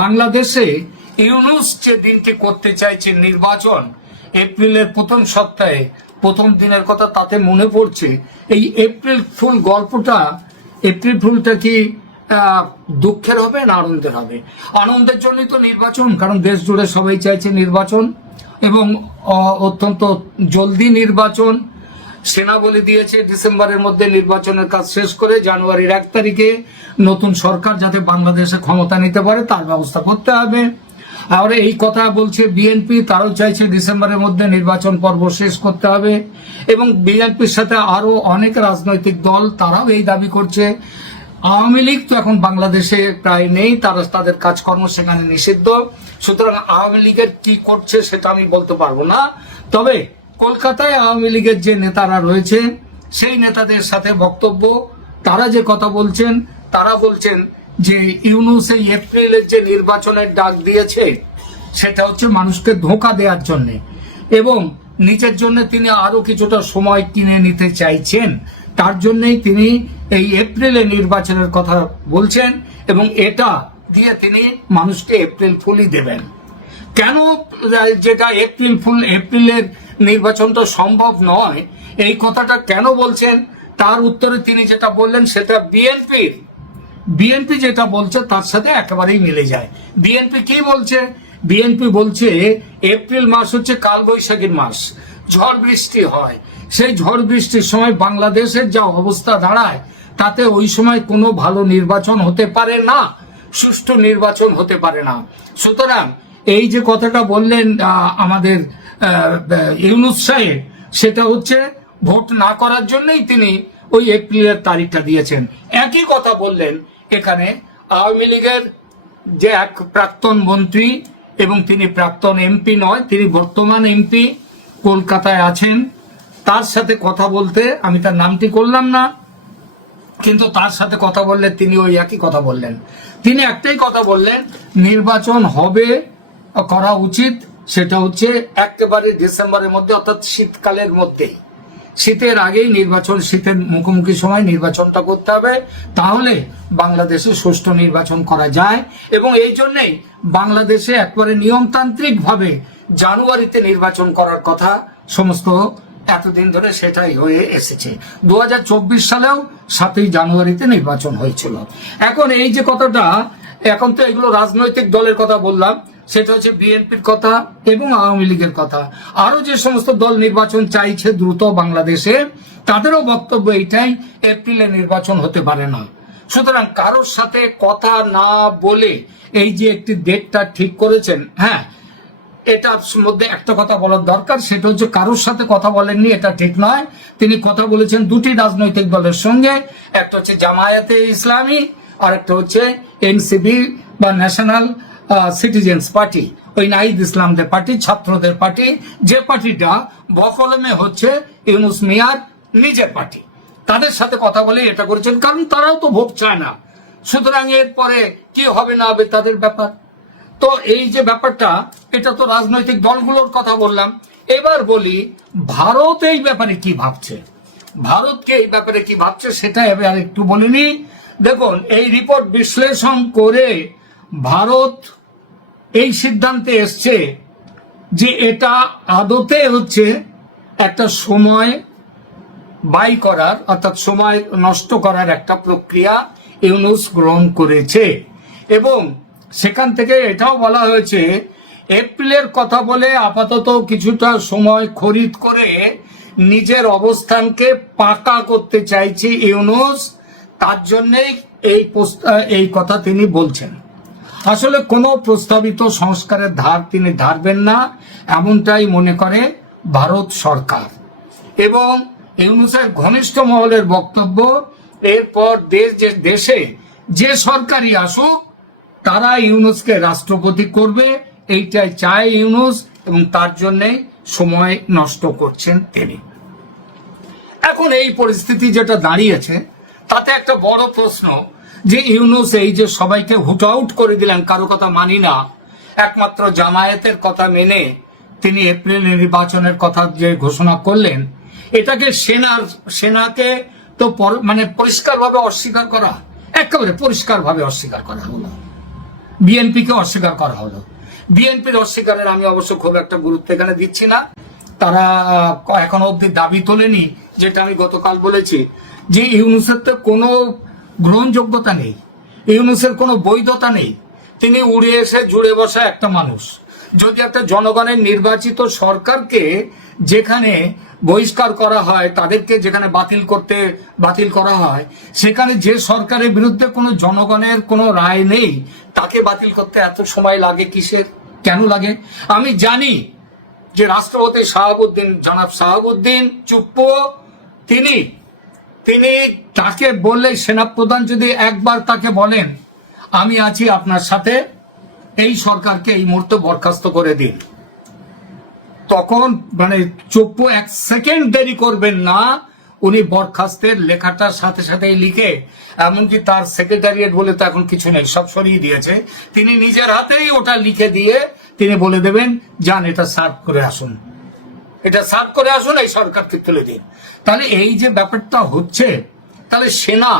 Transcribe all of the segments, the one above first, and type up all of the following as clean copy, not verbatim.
বাংলাদেশে ইউনূস যে দিনটি করতে চাইছে নির্বাচন, এপ্রিলের প্রথম সপ্তাহে প্রথম দিনের কথা তাতে মনে পড়ছে এই এপ্রিল ফুল গল্পটা। এপ্রিল ফুলটা কি দুঃখের হবে না আনন্দের হবে? আনন্দের জন্যই তো নির্বাচন, কারণ দেশ জুড়ে সবাই চাইছে নির্বাচন এবং অত্যন্ত জলদি নির্বাচন। সেনা বলে দিয়েছে ডিসেম্বরের মধ্যে নির্বাচনের কাজ শেষ করে জানুয়ারির 1 তারিখে নতুন সরকার যাতে বাংলাদেশে ক্ষমতা নিতে পারে তার ব্যবস্থা করতে হবে। আর এই কথা বলছে বিএনপি, তারাও চাইছে ডিসেম্বরের মধ্যে নির্বাচন পর্ব শেষ করতে হবে। এবং বিএনপির সাথে আরো অনেক রাজনৈতিক দল তারাও এই দাবি করছে। আওয়ামী লীগ তো এখন বাংলাদেশে প্রায় নেই, তারা তাদের কাজকর্ম সেখানে নিষিদ্ধ, সুতরাং আওয়ামী লীগের কি করছে সেটা আমি বলতে পারবো না। তবে কলকাতায় আওয়ামী লীগের যে নেতারা রয়েছে সেই নেতাদের সাথে বক্তব্য, তারা যে কথা বলছেন, তারা বলছেন যে ইউনূস এই এপ্রিলের যে নির্বাচনের ডাক দিয়েছে সেটা হচ্ছে মানুষকে ধোঁকা দেওয়ার জন্য এবং নিজের জন্য তিনি আরো কিছুটা সময় কিনে নিতে চাইছেন। তার জন্যই তিনি এই এপ্রিলে নির্বাচনের কথা বলছেন এবং এটা দিয়ে তিনি মানুষকে এপ্রিল ফুলই দেবেন। কেন যেটা এপ্রিল ফুল, এপ্রিলের নির্বাচনটা সম্ভব নয় এই কথাটা কেন বলছেন তার উত্তরে তিনি যেটা বললেন সেটা বিএনপি যেটা বলছে তার সাথে একেবারেই মিলে যায়। বিএনপি কি বলছে? বিএনপি বলছে এপ্রিল মাস হচ্ছে কালবৈশাখীর মাস, ঝড় বৃষ্টি হয়। সেই ঝড় বৃষ্টির সময় বাংলাদেশের যা অবস্থা দাঁড়ায় তাতে ওই সময় কোনো ভালো নির্বাচন হতে পারে না, সুষ্ঠু নির্বাচন হতে পারে না। সুতরাং এই যে কথাটা বললেন আমাদের ইউনূস সাহেব, সেটা হচ্ছে ভোট না করার জন্যই তিনি ওই এপ্রিলের তারিখটা দিয়েছেন। একই কথা বললেন এখানে আওয়ামী লীগের যে এক প্রাক্তন মন্ত্রী এবং তিনি প্রাক্তন এমপি নয়, তিনি বর্তমান এমপি, কলকাতায় আছেন। তার সাথে কথা বলতে আমি তার নামটি করলাম না, কিন্তু তার সাথে কথা বললে তিনি ওই একই কথা বললেন। তিনি একটাই কথা বললেন, নির্বাচন হবে, করা উচিত, সেটা হচ্ছে একেবারে ডিসেম্বরের মধ্যে, অর্থাৎ শীতকালের মধ্যে, শীতের আগেই নির্বাচন, শীতের মুখোমুখি সময় নির্বাচনটা করতে হবে, তাহলে বাংলাদেশে সুষ্ঠু নির্বাচন করা যায়। এবং এই জন্যই বাংলাদেশে একবারে নিয়মতান্ত্রিক ভাবে জানুয়ারিতে নির্বাচন করার কথা সমস্ত এতদিন ধরে সেটাই হয়ে এসেছে। 2024 সালেও 7ই জানুয়ারিতে নির্বাচন হয়েছিল। এখন এই যে কথাটা, এখন তো এগুলো রাজনৈতিক দলের কথা বললাম, সেটা হচ্ছে বিএনপির কথা এবং আওয়ামী লীগের কথা। আরো যে সমস্ত দল নির্বাচন চাইছে দ্রুত বাংলাদেশে, তাদেরও বক্তব্য এইটাই, এপ্রিলে নির্বাচন হতে পারে না। সুতরাং কারোর সাথে কথা না বলে এই যে একটি ডেটটা ঠিক করেছেন, হ্যাঁ, এটার মধ্যে একটা কথা বলার দরকার, সেটা হচ্ছে কারোর সাথে কথা বলেননি, এটা ঠিক নয়। তিনি কথা বলেছেন দুটি রাজনৈতিক দলের সঙ্গে, একটা হচ্ছে জামায়াতে ইসলামী আর একটা হচ্ছে এনসিপি বা ন্যাশনাল সিটিজেন্স পার্টি, ওই নাহিদ ইসলামদের পার্টি, ছাত্রদের পার্টি, যে পার্টিটা বকলমে হচ্ছে ইউনূস মিয়ার নিজের পার্টি। তাদের সাথে কথা বলে এটা করেছেন, কারণ তারাও তো ভোট চায় না। সুতরাং এরপরে কি হবে না হবে তাদের ব্যাপার। তো এই যে ব্যাপারটা, এটা তো রাজনৈতিক দলগুলোর কথা বললাম। এবার বলি ভারত এই ব্যাপারে কি ভাবছে, ভারতকে এই ব্যাপারে কি ভাবছে সেটা এবার একটু বলিনি। দেখুন, এই রিপোর্ট বিশ্লেষণ করে ভারত এই সিদ্ধান্তে এসছে যে এটা আদতে হচ্ছে একটা সময় বাই করার, অর্থাৎ সময় নষ্ট করার একটা প্রক্রিয়া ইউনূস গ্রহণ করেছে। এবং সেখান থেকে এটাও বলা হয়েছে এপ্রিলের কথা বলে আপাতত কিছুটা সময় খরিদ করে নিজের অবস্থানকে পাকা করতে চাইছে ইউনূস, তার জন্যই এই কথা তিনি বলছেন। আসলে কোনো প্রস্তাবিত সংস্কারের ধার তিনি ধারবেন না, এমনটাই মনে করে ভারত সরকার। এবং ইউনূসের ঘনিষ্ঠ মহলের বক্তব্য, এরপর দেশে যে সরকারই আসুক তারা ইউনূসকে রাষ্ট্রপতি করবে, এইটাই চায় ইউনূস এবং তার জন্যে সময় নষ্ট করছেন তিনি। এখন এই পরিস্থিতি যেটা দাঁড়িয়েছে তাতে একটা বড় প্রশ্ন যে ইউনূস এই যে সবাইকে হুট আউট করে দিলেন, কারো কথা মানি না, একমাত্র জামায়াতের কথা মেনে তিনি এপ্রিল নির্বাচনের কথা যে ঘোষণা করলেন, এটাকে সেনাকে তো মানে পরিষ্কারভাবে অস্বীকার করা, একেবারে পরিষ্কারভাবে অস্বীকার করা হলো। বিএনপিকে অস্বীকার করা হলো। বিএনপির অস্বীকারের আমি অবশ্য খুব একটা গুরুত্ব এখানে দিচ্ছি না। তারা এখনো অব্দি দাবি তোলেনি, যেটা আমি গতকাল বলেছি, যে ইউনূসের তো কোনো গ্রহণযোগ্যতা নেই, ইউনূসের কোনো বৈধতা নেই। তিনি উড়ে এসে জুড়ে বসা একটা মানুষ। যদি একটা জনগণের নির্বাচিত সরকারকে যেখানে বহিষ্কার করা হয়, তাদেরকে যেখানে বাতিল করা হয়, সেখানে যে সরকারের বিরুদ্ধে কোনো জনগণের কোনো রায় নেই, তাকে বাতিল করতে এত সময় লাগে কিসের, কেন লাগে? আমি জানি যে রাষ্ট্রপতি শাহাবুদ্দিন, জনাব শাহাবুদ্দিন চুপ্পু, তিনি তাকে বললে, সেনাপ্রধান যদি একবার তাকে বলেন আমি আছি আপনার সাথে, এই সরকারকে এই মুহূর্তে বরখাস্ত করে দিন, তখন মানে চুপ্পু এক সেকেন্ড দেরি করবেন না, উনি বরখাস্তের লেখাটার সাথে সাথেই লিখে, এমনকি তার সেক্রেটারিয়েট বলে তো এখন কিছু নেই, সব সরিয়ে দিয়েছে, তিনি নিজের হাতেই ওটা লিখে দিয়ে তিনি বলে দেবেন, যান এটা সার্ভ করে আসুন, এটা সার্ভ করে আসুন, এই সরকারকে তুলে দিন। তাহলে এই যে ব্যাপারটা হচ্ছে, তাহলে সেনা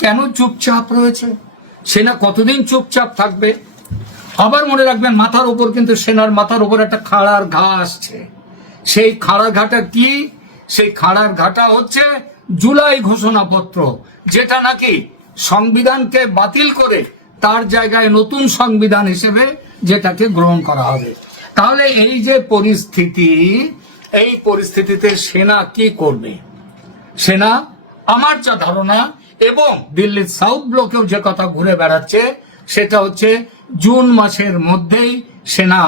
কেন চুপচাপ রয়েছে? সেনা কতদিন চুপচাপ থাকবে? আবার মনে রাখবেন, মাথার উপর কিন্তু সেনার মাথার উপর একটা খাড়ার ঘা আসছে। সেই খাড়ার ঘাটা কি? সেই খাড়ার ঘাটা হচ্ছে জুলাই ঘোষণাপত্র, যেটা নাকি সংবিধানকে বাতিল করে তার জায়গায় নতুন সংবিধান হিসেবে যেটাকে গ্রহণ করা হবে। তাহলে এই যে পরিস্থিতি, এই পরিস্থিতিতে সেনা কি করবে? সেনা, আমার যা ধারণা, এবং দিল্লির সাউথ ব্লকেও যে কথা ঘুরে বেড়াচ্ছে, সেটা হচ্ছে জুন মাসের মধ্যেই সেনা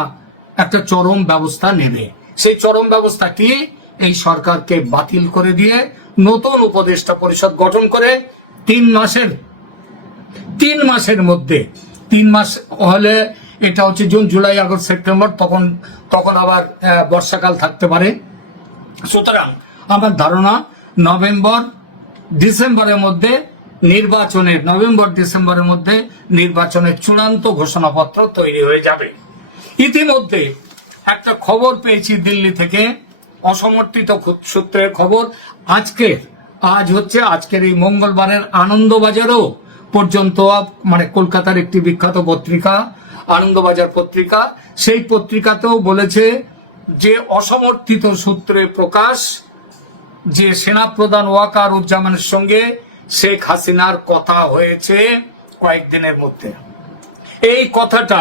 একটা চরম ব্যবস্থা নেবে। সেই চরম ব্যবস্থা কি? এই সরকারকে বাতিল করে দিয়ে নতুন উপদেষ্টা পরিষদ গঠন করে 3 মাসের মধ্যে, 3 মাস হলে এটা হচ্ছে জুন, জুলাই, আগস্ট, সেপ্টেম্বর, তখন আবার বর্ষাকাল থাকতে পারে। সুতরাং আমার ধারণা নভেম্বর ডিসেম্বরের মধ্যে নির্বাচনের চূড়ান্ত ঘোষণাপত্র তৈরি হয়ে যাবে। ইতিমধ্যে একটা খবর পেয়েছি দিল্লি থেকে, অসমর্থিত সূত্রের খবর, আজকের এই মঙ্গলবারের আনন্দবাজারও পর্যন্ত, মানে কলকাতার একটি বিখ্যাত পত্রিকা আনন্দবাজার পত্রিকা, সেই পত্রিকাতেও বলেছে যে অসমর্থিত সূত্রে প্রকাশ, যে সেনাপ্রধান ওয়াকারুজ্জামানের সঙ্গে শেখ হাসিনার কথা হয়েছে কয়েকদিনের মধ্যে। এই কথাটা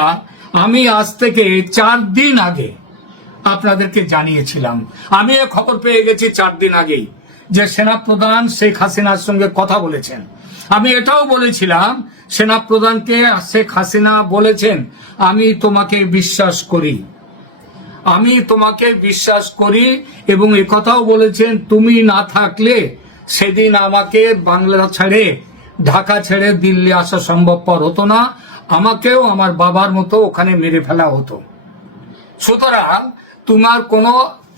আমি আজ থেকে 4 দিন আগে আপনাদেরকে জানিয়েছিলাম। আমি এই খবর পেয়ে গেছি 4 দিন আগেই, যে সেনাপ্রধান শেখ হাসিনার সঙ্গে কথা বলেছেন। আমি এটাও বলেছিলাম, সেনাপ্রধানকে শেখ হাসিনা বলেছেন, আমি তোমাকে বিশ্বাস করি, এবং এ কথাও বলেছেন, তুমি না থাকলে সেদিন আমাকে বাংলা ছেড়ে, ঢাকা ছেড়ে দিল্লি আসা সম্ভবপর হতো না, আমাকেও আমার বাবার মতো ওখানে মেরে ফেলা হতো। সুতরাং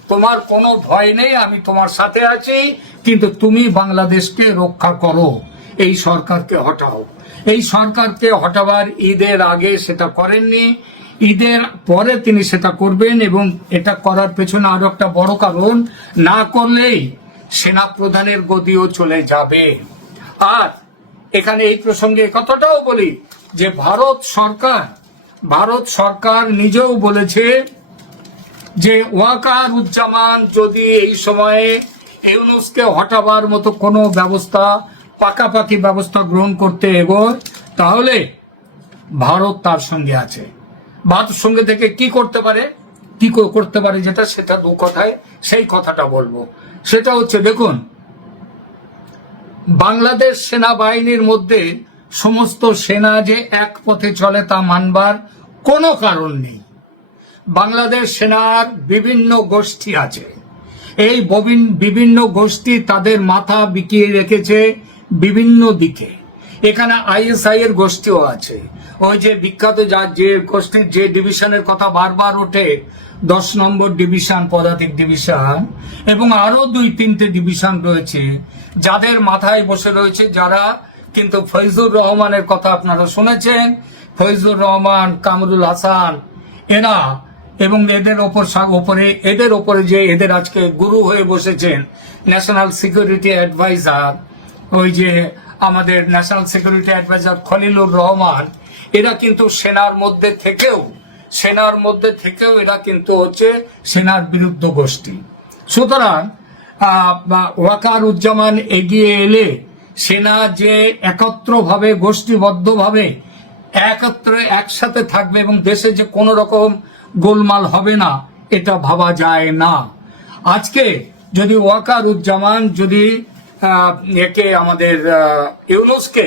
তোমার কোনো ভয় নেই, আমি তোমার সাথে আছি, কিন্তু তুমি বাংলাদেশকে রক্ষা করো, এই সরকারকে হটাও। এই সরকারকে হটাবার ঈদের আগে সেটা করেননি, ঈদের পরে তিনি সেটা করবেন, এবং এটা করার পেছনে আরো একটা বড় কারণ, না করলেই সেনাপ্রধানের গদিও চলে যাবে। আর এখানে এই প্রসঙ্গে কথাটাও বলি যে ভারত সরকার নিজেও বলেছে যে ওয়াকারুজ্জামান যদি এই সময়ে ইউনূসকে হটাবার মতো কোনো পাকাপাকি ব্যবস্থা গ্রহণ করতে এগোয়, তাহলে ভারত তার সঙ্গে আছে। ভারতের সঙ্গে থেকে কি করতে পারে সেটা 2 কথায় সেই কথাটা বলবো। সেটা হচ্ছে, দেখুন, বাংলাদেশ সেনাবাহিনীর মধ্যে সমস্ত সেনা যে এক পথে চলে তা মানবার কোনো কারণ নেই। বাংলাদেশ সেনার বিভিন্ন গোষ্ঠী আছে, এই বিভিন্ন গোষ্ঠী তাদের মাথা বিকিয়ে রেখেছে বিভিন্ন দিকে। এখানে আইএসআই এর গোষ্ঠীও আছে, ওই যে বিখ্যাত যে গোষ্ঠীর যে ডিভিশনের কথা বারবার ওঠে, 10 নম্বর ডিভিশন, পদাতিক ডিভিশন, এবং আরো 2-3টে ডিভিশন রয়েছে, যাদের মাথায় বসে রয়েছে যারা, কিন্তু ফৈজুর রহমানের কথা আপনারা শুনেছেন, ফৈজুর রহমান, কামরুল হাসান, এরা, এবং এদের ওপরে যে এদের আজকে গুরু হয়ে বসেছেন ন্যাশনাল সিকিউরিটি অ্যাডভাইজার, ওই যে আমাদের national security adviser Khalilur Rahman, এরা কিন্তু সেনার মধ্যে থেকেও এরা কিন্তু হচ্ছে সেনার বিরুদ্ধ গোষ্ঠী। সুতরাং ওয়াকারুজ্জামান এগিয়ে এলে সেনা যে একত্রভাবে গোষ্ঠীবদ্ধভাবে একসাথে থাকবে এবং দেশে যে কোনো রকম গোলমাল হবে না, এটা ভাবা যায় না। আজকে যদি ওয়াকারুজ্জামান যদি একে আমাদের ইউনূসকে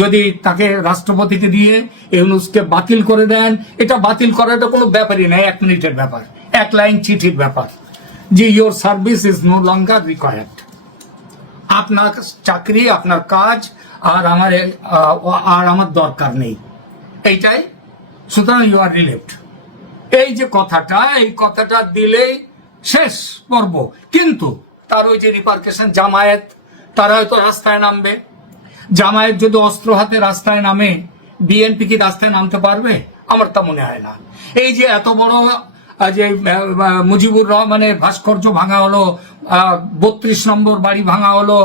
যদি তাকে রাষ্ট্রপতিকে দিয়ে ইউনূসকে বাতিল করে দেন, এটা বাতিল করাটা কোনো ব্যাপারই নয়, 1 মিনিটের ব্যাপার, 1 লাইন চিঠির ব্যাপার, যে your service is no longer required, আপনার চাকরি আপনার কাজ আর আমার দরকার নেই, এইটাই। সুতরাং ইউ আর রিলিভড। এই যে কথাটা দিলেই শেষ পর্ব। কিন্তু তার ওই যে রিপার্কেশন, জামায়াত তারা হয়তো রাস্তায় নামবে। জামায়াত যদি অস্ত্র হাতে রাস্তায় নামে, বিএনপি কি রাস্তায় নামতে পারবে? আমার তা মনে হয় না। এই যে এত বড় যে মুজিবুর রহমানের ভাস্কর্য ভাঙা হলো, 32 নম্বর বাড়ি ভাঙা হলো,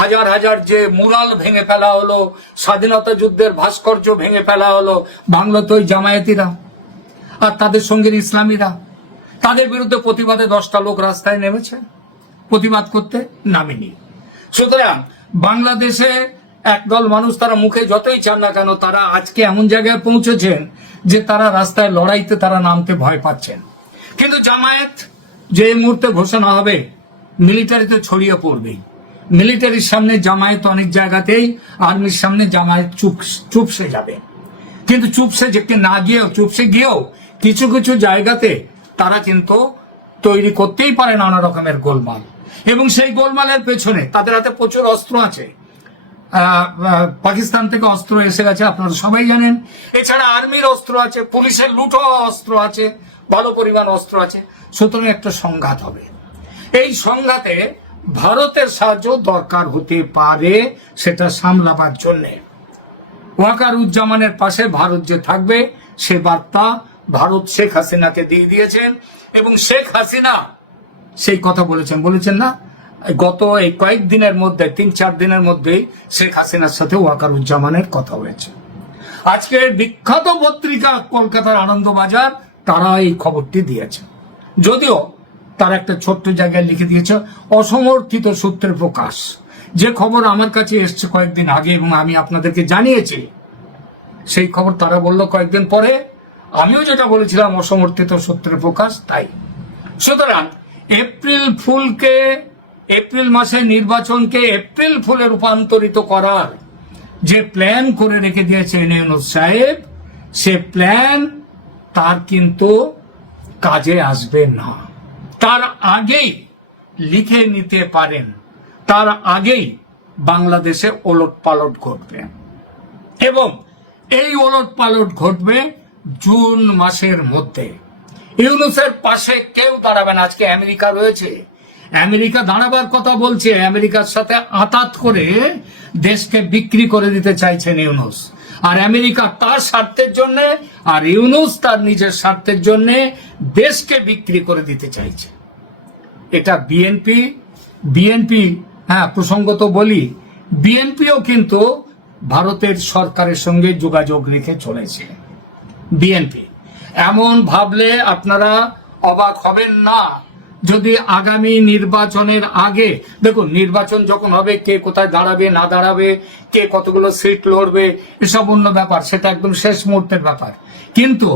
হাজার হাজার যে মুরাল ভেঙে ফেলা হলো, স্বাধীনতা যুদ্ধের ভাস্কর্য ভেঙে ফেলা হলো, ভাঙলো তো ওই জামায়াতিরা আর তাদের সঙ্গের ইসলামীরা। তাদের বিরুদ্ধে প্রতিবাদে 10টা লোক রাস্তায় নেমেছে, প্রতিবাদ করতে নামেনি। সুতরাং বাংলাদেশে একদল মানুষ, তারা মুখে যতই চান না কেন, তারা আজকে এমন জায়গায় পৌঁছেছেন যে তারা রাস্তায় লড়াইতে তারা নামতে ভয় পাচ্ছেন। কিন্তু জামায়াত যে মুহূর্তে ঘোষণা হবে, মিলিটারিতে ছড়িয়ে পড়বেই। মিলিটারির সামনে জামায়াত অনেক জায়গাতেই, আর্মির সামনে জামায়াত চুপসে যাবে। কিন্তু চুপসে গিয়েও কিছু কিছু জায়গাতে তারা কিন্তু তৈরি করতেই পারে নানা রকমের গোলমাল, এবং সেই গোলমালের পেছনে তাদের হাতে প্রচুর অস্ত্র আছে। পাকিস্তান থেকে অস্ত্র এসে গেছে, আপনারা সবাই জানেন। এছাড়া আর্মির অস্ত্র আছে, পুলিশের লুটো অস্ত্র আছে, ভালো পরিমাণ অস্ত্র আছে। সুতরাং একটা সংঘাত হবে। এই সংঘাতে ভারতের সাহায্য দরকার হতে পারে, সেটা সামলাবার জন্যে। ওয়াকারুজ্জামানের পাশে ভারত যে থাকবে, সে বার্তা ভারত শেখ হাসিনাকে দিয়ে দিয়েছেন। এবং শেখ হাসিনা সেই কথা বলেছেন না, গত এই কয়েকদিনের মধ্যে, 3-4 দিনের মধ্যেই শেখ হাসিনার সাথে ওয়াকারুজ্জামানের কথা হয়েছে। আজকের বিখ্যাত পত্রিকা কলকাতার আনন্দবাজার, তারা এই খবরটি দিয়েছে। যদিও তারা একটা ছোট্ট জায়গায় লিখে দিয়েছে অসমর্থিত সূত্রের প্রকাশ। যে খবর আমার কাছে এসছে কয়েকদিন আগে এবং আমি আপনাদেরকে জানিয়েছি, সেই খবর তারা বললো কয়েকদিন পরে। আমিও যেটা বলেছিলাম অসমর্থিত সূত্রের প্রকাশ, তাই। সুতরাং এপ্রিল মাসে নির্বাচনকে এপ্রিল ফুলে রূপান্তরিত করার যে প্ল্যান করে রেখে দিয়েছেন ইউনূস সাহেব, সে প্ল্যান তার কিন্তু কাজে আসবে না। তার আগেই লিখে নিতে পারেন, তার আগেই বাংলাদেশে ওলটপালট ঘটবে, এবং এই ওলটপালট ঘটবে জুন মাসের মধ্যে। ইউনূসের পাশে কেউ দাঁড়াবে না। আজকে আমেরিকা রয়েছে, আমেরিকা দাঁড়াবার কথা বলছে, আমেরিকার সাথে আঁতাত করে দেশকে বিক্রি করে দিতে চাইছেন ইউনূস। আর আমেরিকা তার স্বার্থের জন্য, আর ইউনূস তার নিজের স্বার্থের জন্য দেশকে বিক্রি করে দিতে চাইছে। এটা বিএনপি প্রসঙ্গত বলি, বিএনপিও কিন্তু ভারতের সরকারের সঙ্গে যোগাযোগ রেখে চলেছে। বিএনপি এমন ভাবলে আপনারা অবাক হবেন না যদি আগামী নির্বাচনের আগে, দেখুন নির্বাচন যখন হবে, কে কোথায় দাঁড়াবে না দাঁড়াবে, কে কতগুলো সিট লড়বে, এসব অন্য ব্যাপার, সেটা একদম শেষ মুহূর্তের ব্যাপার। কিন্তু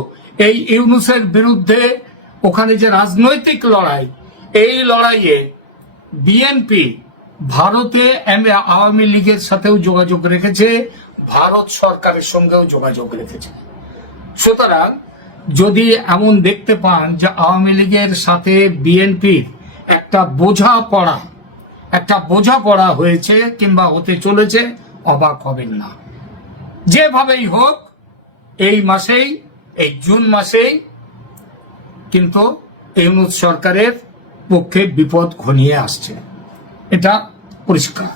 এই ইউনূসের বিরুদ্ধে ওখানে যে রাজনৈতিক লড়াই, এই লড়াইয়ে বিএনপি ভারতে আওয়ামী লীগের সাথেও যোগাযোগ রেখেছে, ভারত সরকারের সঙ্গেও যোগাযোগ রেখেছে। সুতরাং যদি এমন দেখতে পান যে আওয়ামী লীগের সাথে বিএনপির একটা বোঝাপড়া হয়েছে কিংবা হতে চলেছে, অবাক হবেন না। যেভাবেই হোক এই জুন মাসেই কিন্তু ইউনূস সরকারের পক্ষে বিপদ ঘনিয়ে আসছে, এটা পরিষ্কার।